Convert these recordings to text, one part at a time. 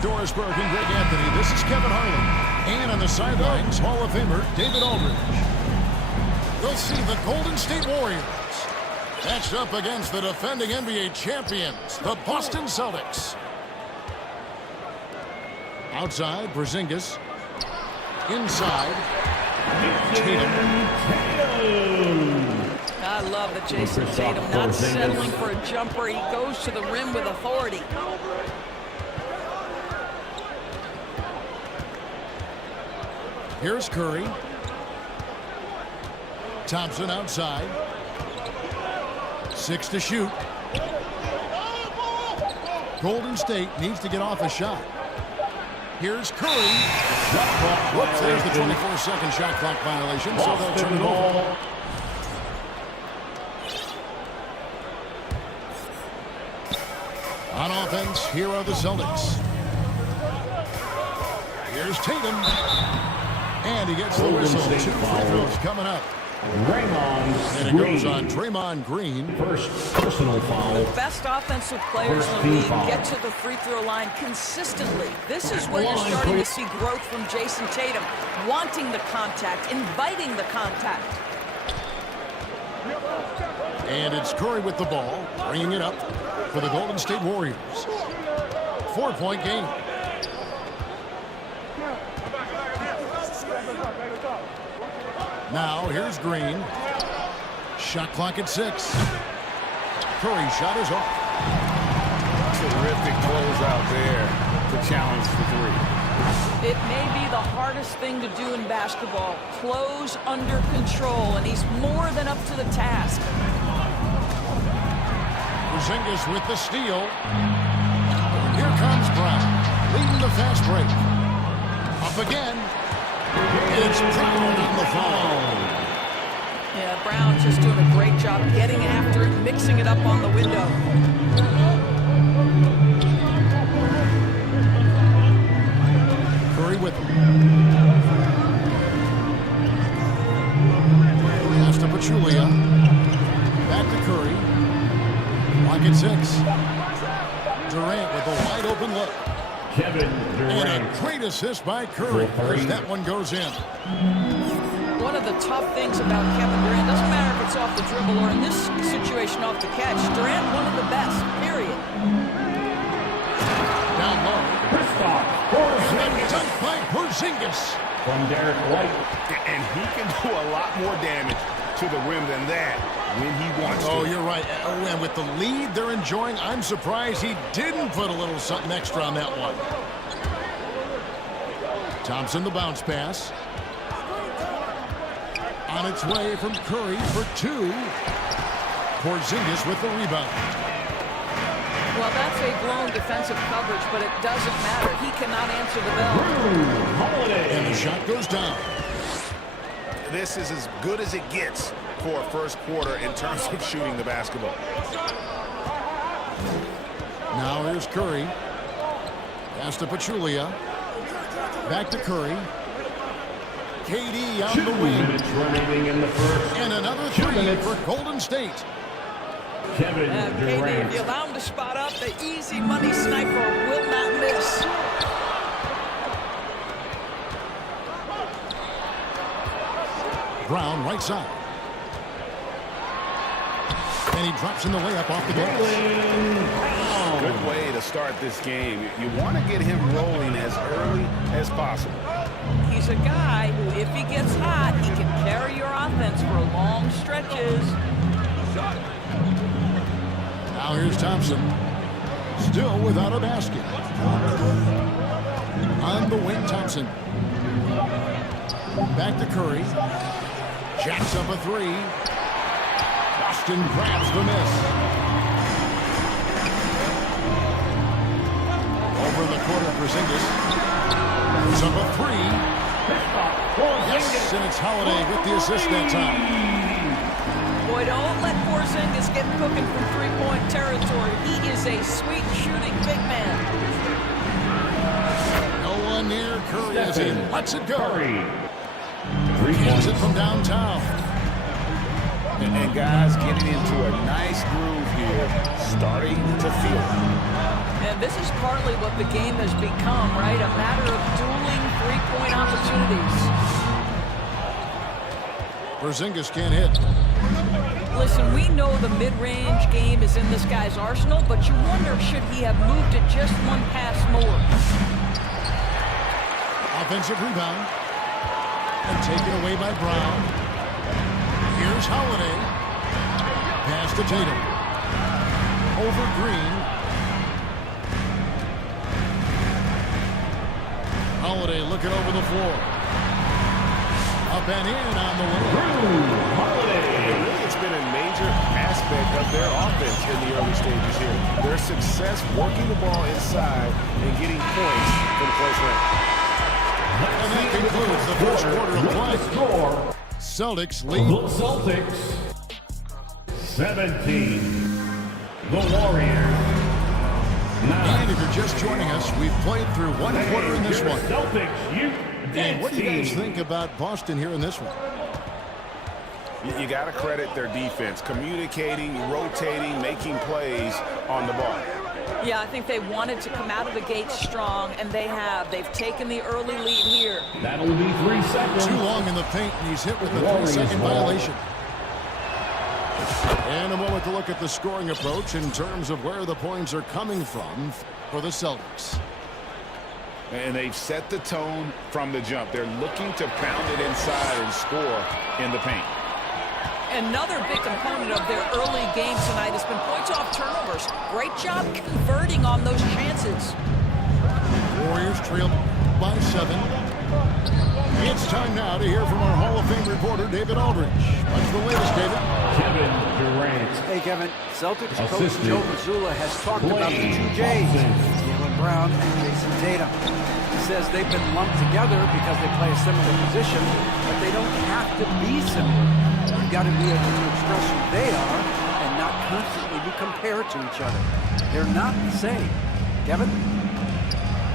Dorisburg and Greg Anthony. This is Kevin Harlan. And on the sidelines, Hall of Famer David Aldridge. We'll see the Golden State Warriors matched up against the defending NBA champions, the Boston Celtics. Outside, Porzingis. Inside, Tatum. I love that Jason Tatum not settling for a jumper. He goes to the rim with authority. Here's Curry. Thompson outside. 6 to shoot. Golden State needs to get off a shot. Here's Curry. Whoops, there's the 24-second shot clock violation, so they'll turn it over. On offense, here are the Celtics. Here's Tatum. And he gets the whistle. 2 free throws coming up. And it goes on Draymond Green. First personal foul. The best offensive players in the league get to the free throw line consistently. This is where you're starting to see growth from Jason Tatum. Wanting the contact, inviting the contact. And it's Curry with the ball, bringing it up for the Golden State Warriors. 4-point game. Now, here's Green. Shot clock at 6. Curry shot is off. Terrific close out there to challenge the 3. It may be the hardest thing to do in basketball. Close under control, and he's more than up to the task. Porzingis with the steal. Here comes Brown, leading the fast break. Up again. It's Brown on the foul. Yeah, Brown's just doing a great job getting after it, mixing it up on the window. Curry with him. Pass to Pachulia. Back to Curry. Lock at 6. Durant with a wide open look. Kevin Durant. And a great assist by Curry as that one goes in. One of the tough things about Kevin Durant, doesn't matter if it's off the dribble or in this situation off the catch, Durant one of the best, period. Down low. Porzingis. Dunk by Porzingis. From Derek White. And he can do a lot more damage to the rim than that when he wants to. Oh, you're right. Oh, and with the lead they're enjoying, I'm surprised he didn't put a little something extra on that one. Thompson, the bounce pass. On its way from Curry for 2. Porzingis with the rebound. Well, that's a blown defensive coverage, but it doesn't matter. He cannot answer the bell. And the shot goes down. This is as good as it gets for a first quarter in terms of shooting the basketball. Now here's Curry. Pass to Pachulia. Back to Curry. KD on the wing. And another 3 for Golden State. Kevin KD, Durant. if you allow him to spot up, the easy money sniper will not miss. Brown right side. And he drops in the layup off the glass. Good way to start this game. You want to get him rolling as early as possible. He's a guy who, if he gets hot, he can carry your offense for long stretches. Now here's Thompson. Still without a basket. On the wing, Thompson. Back to Curry. Jacks up a 3. Boston grabs the miss. Over the corner, Porzingis. Puts up a 3. Yes, and it's Holiday with the assist that time. Boy, don't let Porzingis get cooking from three-point territory. He is a sweet shooting big man. No one near. Curry is in. Lets it go. Hands it from downtown. And guys getting into a nice groove here, starting to feel it. And this is partly what the game has become, right? A matter of dueling three-point opportunities. Porzingis can't hit. Listen, we know the mid-range game is in this guy's arsenal, but you wonder, should he have moved it just one pass more? Offensive rebound. And taken away by Brown. Here's Holiday. Pass to Tatum. Over Green. Holiday looking over the floor. Up and in on the wing. Holiday. It's been a major aspect of their offense in the early stages here. Their success working the ball inside and getting points from close range. And that concludes the first quarter of play. Score. Celtics lead. The Celtics 17. The Warriors 9. And if you're just joining us, we've played through one quarter in this one. Celtics, you And what do you guys think about Boston here in this one? You got to credit their defense, communicating, rotating, making plays on the ball. Yeah, I think they wanted to come out of the gate strong, and they have. They've taken the early lead here. That'll be 3 seconds. Too long in the paint, and he's hit with the 3-second violation. And a moment to look at the scoring approach in terms of where the points are coming from for the Celtics. And they've set the tone from the jump. They're looking to pound it inside and score in the paint. Another big component of their early game tonight has been points off turnovers. Great job converting on those chances. Warriors trailed by 7. It's time now to hear from our Hall of Fame reporter, David Aldridge. What's the latest, David? Kevin Durant. Hey, Kevin. Celtics coach Assistant. Joe Mazzulla has talked about the two J's, Jaylen Brown and Jason Tatum. He says they've been lumped together because they play a similar position, but they don't have to be similar. You've got to be able to express who they are and not constantly be compared to each other. They're not the same. Kevin?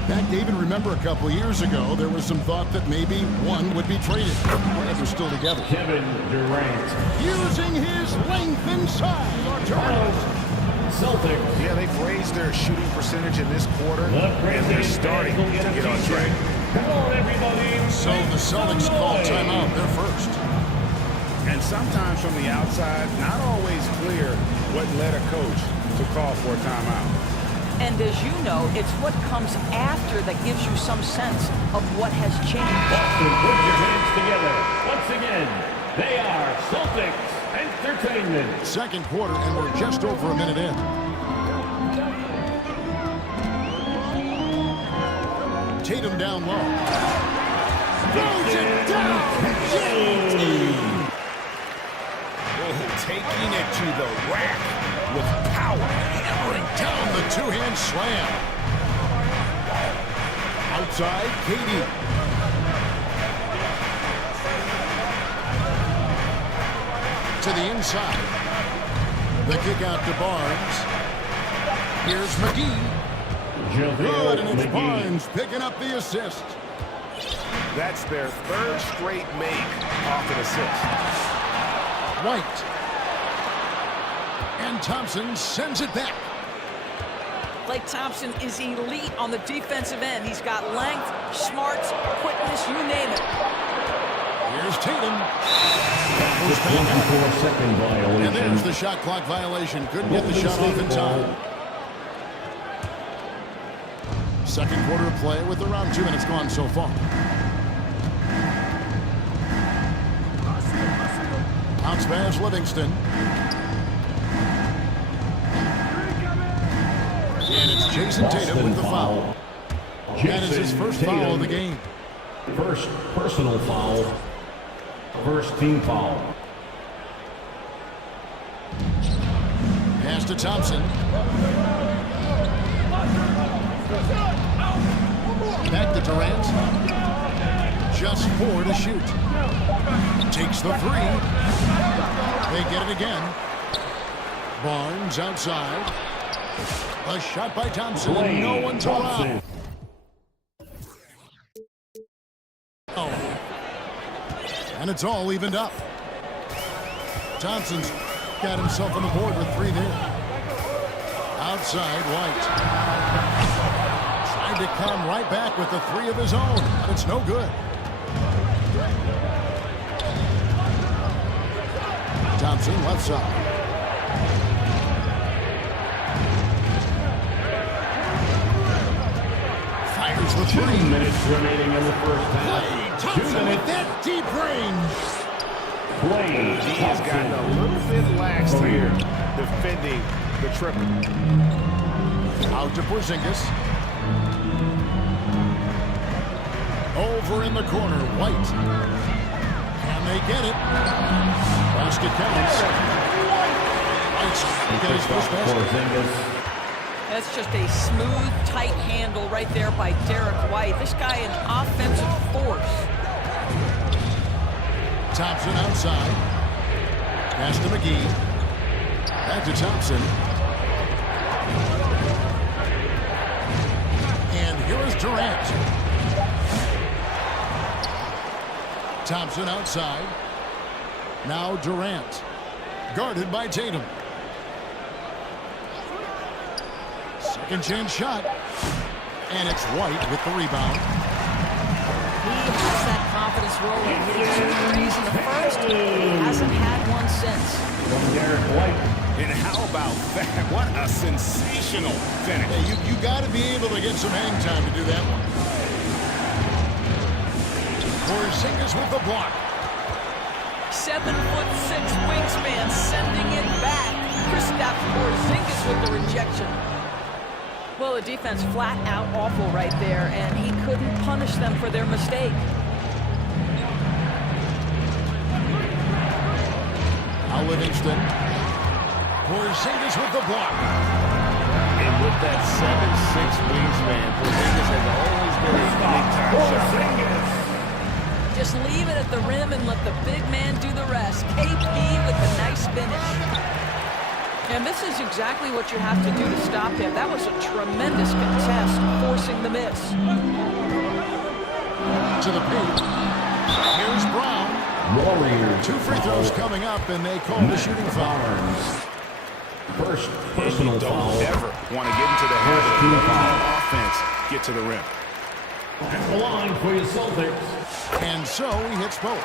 Back, David, remember a couple years ago, there was some thought that maybe one would be traded. But they're still together. Kevin Durant. Using his length and size. Charles. Celtics. Yeah, they've raised their shooting percentage in this quarter, The and they're starting to get on track. Come on, everybody. So the Celtics call timeout. They're first. And sometimes from the outside, not always clear what led a coach to call for a timeout. And as you know, it's what comes after that gives you some sense of what has changed. Boston, put your hands together. Once again, they are Celtics Entertainment. Second quarter, and we're just over a minute in. Tatum down low. Throws it down. JT. Taking it to the rack with power. Hammering down the two-hand slam. Outside, KD. To the inside. The kick out to Barnes. Here's McGee. Good, and it's Barnes picking up the assist. That's their third straight make off an assist. White. And Thompson sends it back. Klay Thompson is elite on the defensive end. He's got length, smarts, quickness, you name it. Here's Tatum. The 24-second violation. And there's the shot clock violation. Couldn't get the shot off in time. Second quarter of play with around 2 minutes gone so far. Bounce pass, Livingston. And it's Jason Tatum with the foul. That is his first foul of the game. First personal foul. First team foul. Pass to Thompson. Back to Durant. Just 4 to shoot. Takes the 3. They get it again. Barnes outside. A shot by Thompson. Klay No one's Thompson. around. Oh. And it's all evened up. Thompson's got himself on the board with 3 there. Outside, White. tried to come right back with the three of his own, but it's no good. Thompson, left side. Fires the 2 three. minutes remaining in the first half. Thompson with that deep range. He's gotten a little bit lax here defending the triple. Out to Porzingis. Over in the corner, White. And they get it. Basket counts. White's got his first basket. That's just a smooth, tight handle right there by Derek White. This guy an offensive force. Thompson outside. Pass to McGee. Back to Thompson. And here is Durant. Thompson outside. Now Durant. Guarded by Tatum. Second chance shot. And it's White with the rebound. He has that confidence rolling. Hitting 2 threes in the first. He hasn't had one since. From Derek White. And how about that? What a sensational finish. Hey, you got to be able to get some hang time to do that one. Porzingis with the block. 7'6" wingspan, sending it back. Kristaps Porzingis with the rejection. Well, the defense flat out awful right there, and he couldn't punish them for their mistake. Now Livingston. Porzingis with the block. And with that 7'6" wingspan, Porzingis has always been a big-time shot. Just leave it at the rim and let the big man do the rest. KP with the nice finish. And this is exactly what you have to do to stop him. That was a tremendous contest, forcing the miss. To the paint. Here's Brown. Warriors. 2 free throws coming up, and they call the shooting foul. First personal foul. Don't ever want to get into the habit of letting that offense get to the rim. That's the line for your Celtics. And so he hits both.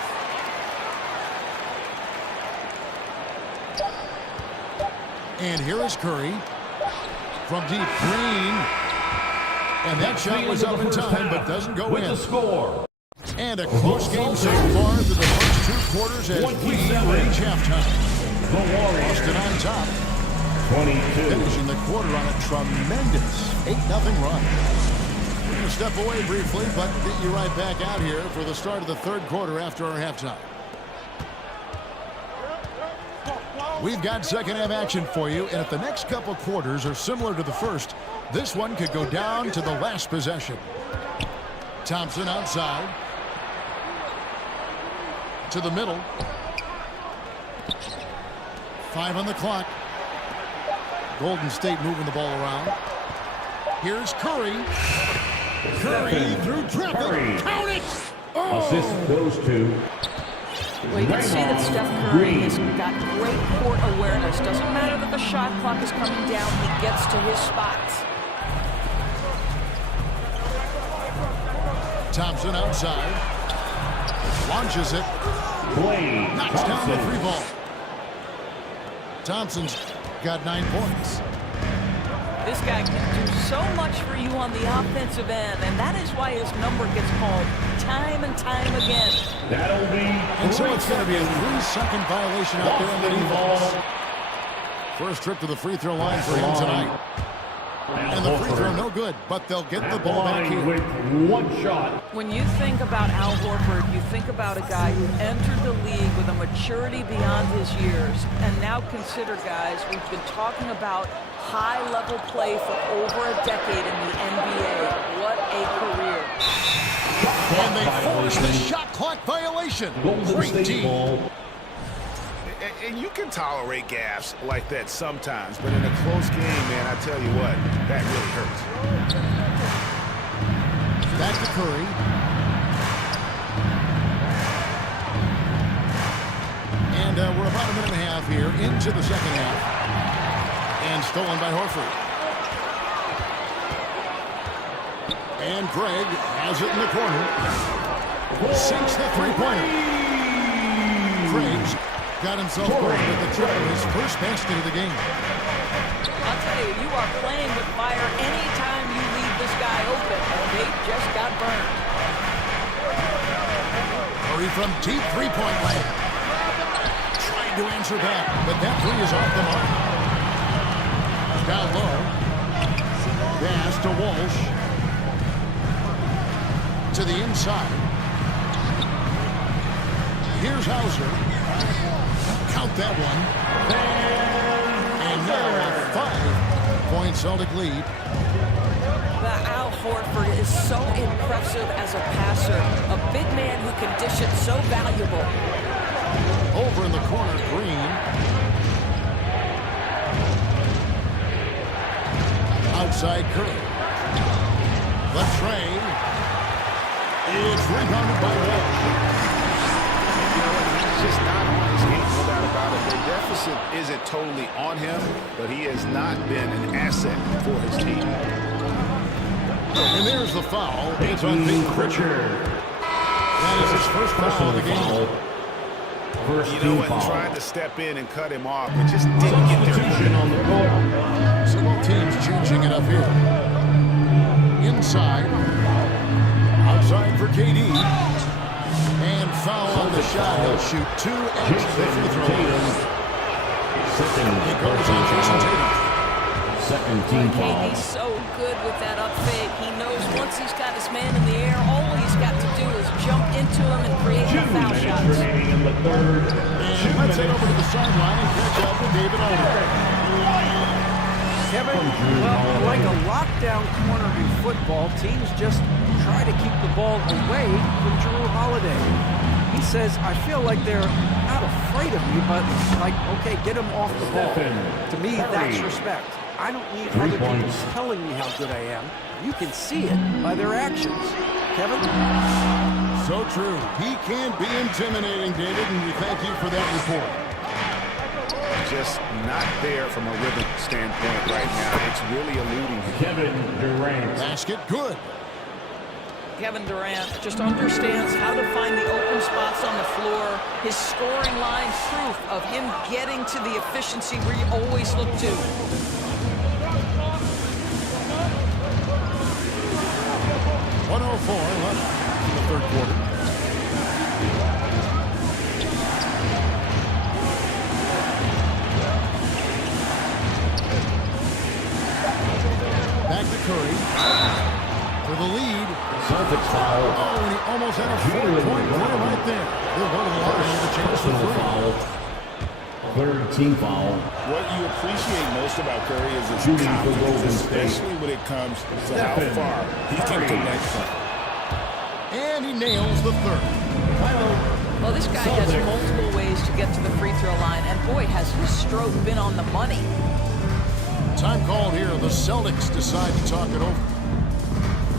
And here is Curry. From deep, Green. And that shot was up in time, but doesn't go in. The score. And a close game so far through the first 2 quarters as we reach halftime. The Warriors. Boston on top. 22. Finishing the quarter on a tremendous 8-0 run. We're going to step away briefly, but get you right back out here for the start of the 3rd quarter after our halftime. We've got second half action for you, and if the next couple quarters are similar to the first, this one could go down to the last possession. Thompson outside. To the middle. 5 on the clock. Golden State moving the ball around. Here's Curry. Curry through traffic. Count it! Oh! Assist goes to. Well, you can see that Steph Curry has got great court awareness. Doesn't matter that the shot clock is coming down. He gets to his spots. Thompson outside. Launches it. Knocks down the 3 ball. Thompson's got 9 points. This guy can do so much for you on the offensive end, and that is why his number gets called time and time again. That'll be. And so it's going to be a 3-second violation out there on the defense. First trip to the free throw line for him tonight. And the free throw no good, but they'll get the ball back here. With 1 shot. When you think about Al Horford, you think about a guy who entered the league with a maturity beyond his years. And now consider, guys, we've been talking about high-level play for over a decade in the NBA. What a career. And they force the shot clock violation. Great team. And you can tolerate gaffes like that sometimes, but in a close game, man, I tell you what, that really hurts. Back to Curry. And we're about a minute and a half here into the second half. And stolen by Horford. And Craig has it in the corner. Sinks the three-pointer. Craig's got himself going with the triple, his first basket of the game. I'll tell you, you are playing with fire anytime you leave this guy open. They just got burned. Curry from deep three-point land. Trying to answer back, but that three is off the mark. Down low. Pass to Walsh. To the inside. Here's Hauser. Count that one. And now a 5-point Celtic lead. Al Horford is so impressive as a passer. A big man who can dish it, so valuable. Over in the corner, Green. Outside Curry. The tray. It's rebounded by Walsh. He's just not on his game, no doubt about it. The deficit isn't totally on him, but he has not been an asset for his team. And there's the foul. It's on Big Pritchard. That is his first foul of the game. You know what? Tried to step in and cut him off, but just didn't get there. On the court. So both teams changing it up here. Inside. Outside for KD. And foul on the shot. He'll shoot 2 extra free throws. It goes on Jason Tatum. Second team foul. KD's so good with that up fake. He knows once he's got his man in the air, all he's got to do is jump into him and create the 2 foul minutes shots. remaining in the third. And let's head over to the sideline and catch up with David Aldridge. Kevin, well, like a lockdown corner in football, teams just try to keep the ball away from Jrue Holiday. He says, I feel like they're not afraid of me, but like, okay, get him off the ball. To me, that's respect. I don't need other people telling me how good I am. You can see it by their actions. Kevin? So true. He can be intimidating, David, and we thank you for that report. Just not there from a rhythm standpoint right now. It's really eluding him. Kevin Durant. Basket good. Kevin Durant just understands how to find the open spots on the floor. His scoring line, proof of him getting to the efficiency where you always look to. .104 left in the third quarter. Back to Curry. For the lead. Celtics foul. Oh, and he almost had a 4-point play right there. They'll go to the line with a chance for three. Third team foul. What you appreciate most about Curry is his Shooting for Golden confidence, State. especially when it comes to how far he can connect from. And he nails the third. Well, this guy has multiple ways to get to the free throw line, and boy, has his stroke been on the money. Time called here. The Celtics decide to talk it over.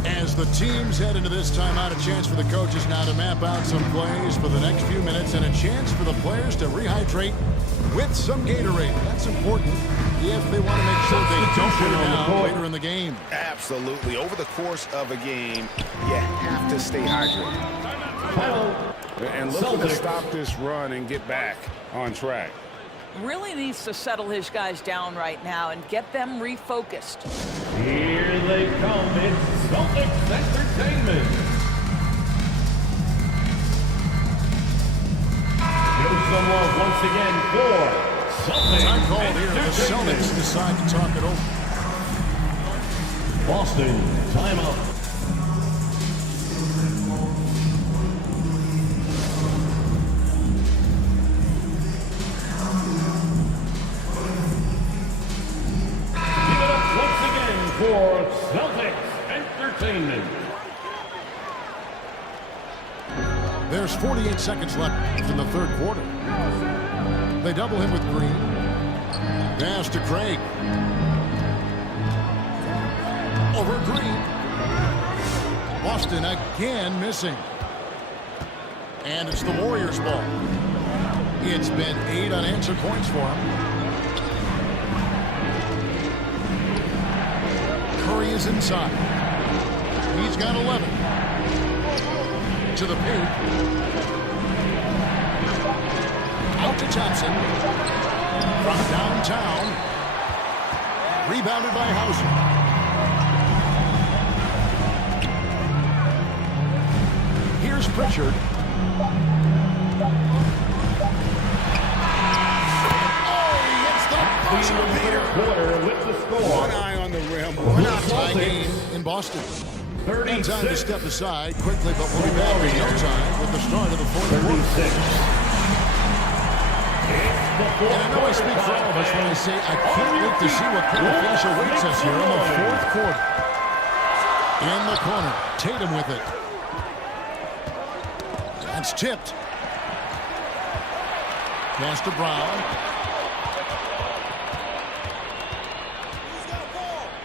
As the teams head into this timeout, a chance for the coaches now to map out some plays for the next few minutes and a chance for the players to rehydrate with some Gatorade. That's important if they want to make sure they don't put it down later in the game. Absolutely. Over the course of a game, you have to stay hydrated. And looking to stop this run and get back on track. Really needs to settle his guys down right now and get them refocused. Here they come. It's Celtics Entertainment. Show some love once again for Celtics. Time called here. The Celtics decide to talk it over. Boston, timeout. For Celtics Entertainment. There's 48 seconds left in the third quarter. They double him with Green. Pass to Craig. Over Green. Boston again missing. And it's the Warriors' ball. It's been 8 unanswered points for him. Curry is inside. He's got 11. To the paint. Out to Thompson. From downtown. Rebounded by Hauser. Here's Pritchard. Quarter with the score. One eye on the rim, one eye. Tie game in Boston. 36. Time to step aside quickly, but we'll be back in no time with the start of the fourth quarter. 36. And I know I speak for all of us when I say I can't wait to see what kind of finish awaits us here in the fourth quarter. In the corner, Tatum with it. That's tipped. Pass to Brown.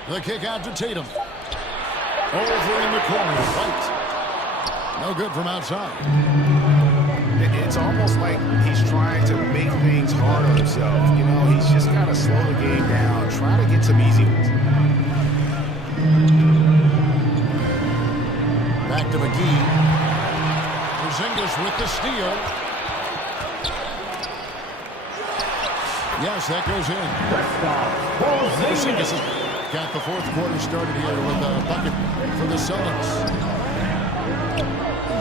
The kick out to Tatum. Over in the corner, White. No good from outside. It's almost like he's trying to make things hard on himself. You know, he's just got to slow the game down, try to get some easy ones. Back to McGee. Porzingis with the steal. Yes, that goes in. Porzingis has got the fourth quarter started here with a bucket for the Celtics.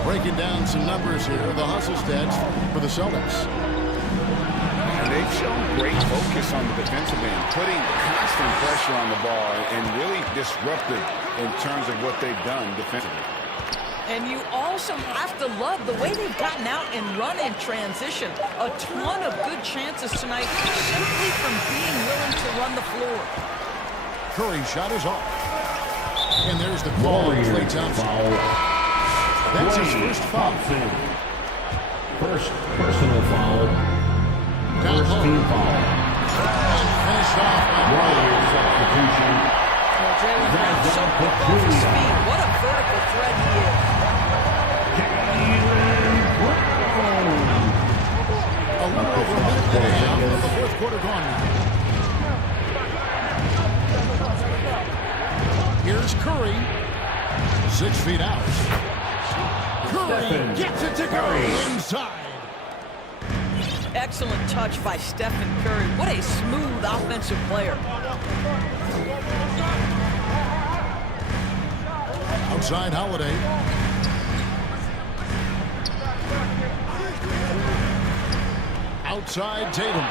Breaking down some numbers here, the hustle stats for the Celtics. And they've shown great focus on the defensive end, putting constant pressure on the ball and really disruptive in terms of what they've done defensively. And you also have to love the way they've gotten out and run in transition. A ton of good chances tonight simply from being willing to run the floor. Curry's shot is off. And there's the call on Klay Thompson. That's his first foul. First personal foul. Down First low. team foul. And finished off by Warriors substitution. Well, Jaylen Brown so quick off his feet. What a vertical threat he is. a little over a minute and a half of the fourth quarter gone now. Here's Curry. 6 feet out. Curry gets it to go inside. Excellent touch by Stephen Curry. What a smooth offensive player. Outside Holiday. Outside Tatum.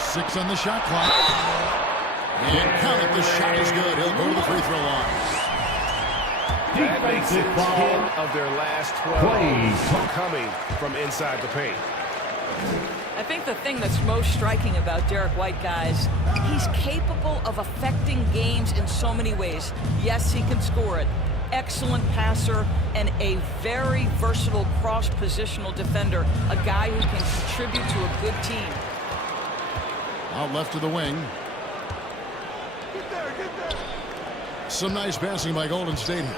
6 on the shot clock. And count it, the shot is good. He'll go to the free throw line. That makes it 10 of their last 12 coming from inside the paint. I think the thing that's most striking about Derek White, guys, he's capable of affecting games in so many ways. Yes, he can score it. Excellent passer and a very versatile cross-positional defender. A guy who can contribute to a good team. Out left to the wing. Some nice passing by Golden State here.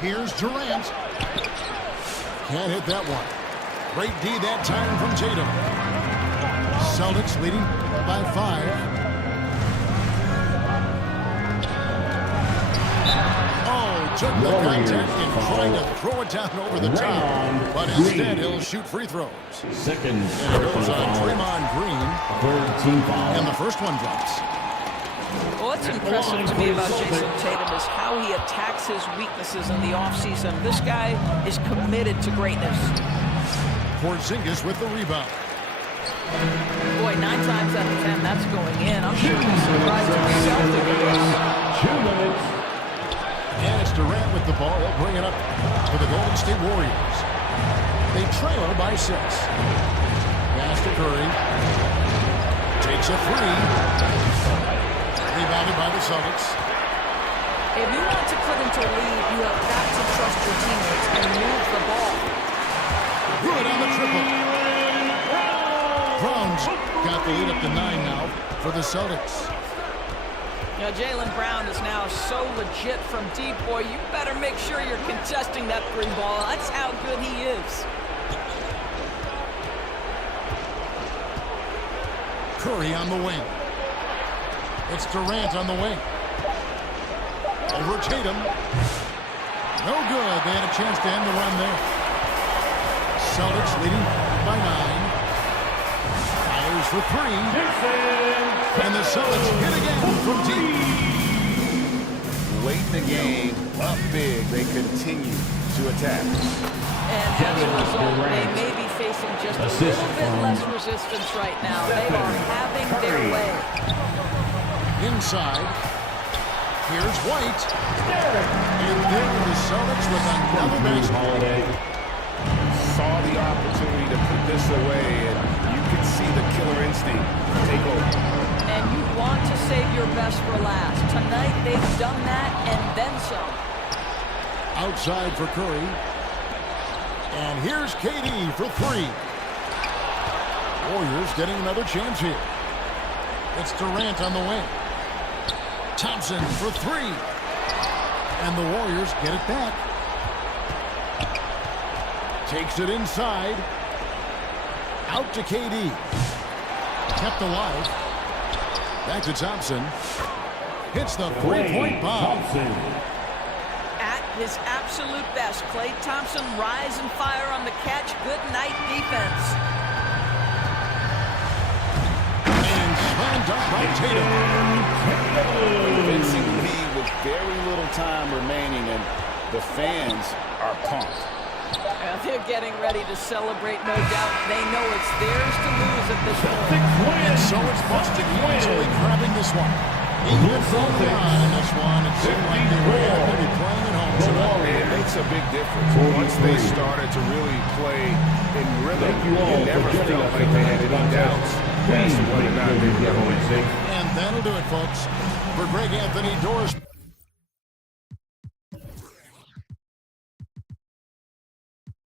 Here's Durant. Can't hit that one. Great D that time from Tatum. Celtics leading by 5. Oh, took the contact and trying to throw it down over the top. But instead, he'll shoot free throws. Second And it goes on Draymond Green. Third team foul. And the first one drops. What's impressive to me about Jason Tatum is how he attacks his weaknesses in the offseason. This guy is committed to greatness. Porzingis with the rebound. Boy, 9 times out of 10, that's going in. I'm sure he's surprised himself to get this. 2 minutes. And it's Durant with the ball. He'll bring it up for the Golden State Warriors. They trail by 6. Pass to Curry. Takes a 3. Rebounded by the Celtics. If you want to put into a lead, you have got to trust your teammates and move the ball. Good on the triple. Brown's got the lead up to 9 now for the Celtics. You know, Jaylen Brown is now so legit from deep, boy. You better make sure you're contesting that 3 ball. That's how good he is. Curry on the wing. It's Durant on the wing. Over Tatum. No good. They had a chance to end the run there. Celtics leading by 9. Fires for 3. And the Celtics hit again from deep. Late in the game, up big, they continue to attack. And as a result, they may be facing just a little bit less resistance right now. They are having their way. Inside. Here's White. And then the Celtics with another basket. Saw the opportunity to put this away, and you can see the killer instinct take over. And you want to save your best for last. Tonight, they've done that and then some. Outside for Curry. And here's KD for 3. Warriors getting another chance here. It's Durant on the wing. Thompson for 3. And the Warriors get it back. Takes it inside. Out to KD. Kept alive. Back to Thompson. Hits the three-point bomb. At his absolute best, Klay Thompson rise and fire on the catch. Good night defense. And slammed up by Tatum. Fencing lead with very little time remaining, and the fans are pumped. They're getting ready to celebrate, no doubt. They know it's theirs to lose at this point. And so it's Boston easily grabbing this one. Even early on in this one, it seemed like they were going to be playing at home tonight. It makes a big difference. Once they started to really play in rhythm, you never felt like they had any doubts as to whether or not they were going to win. And that'll do it, folks. For Greg Anthony, Doris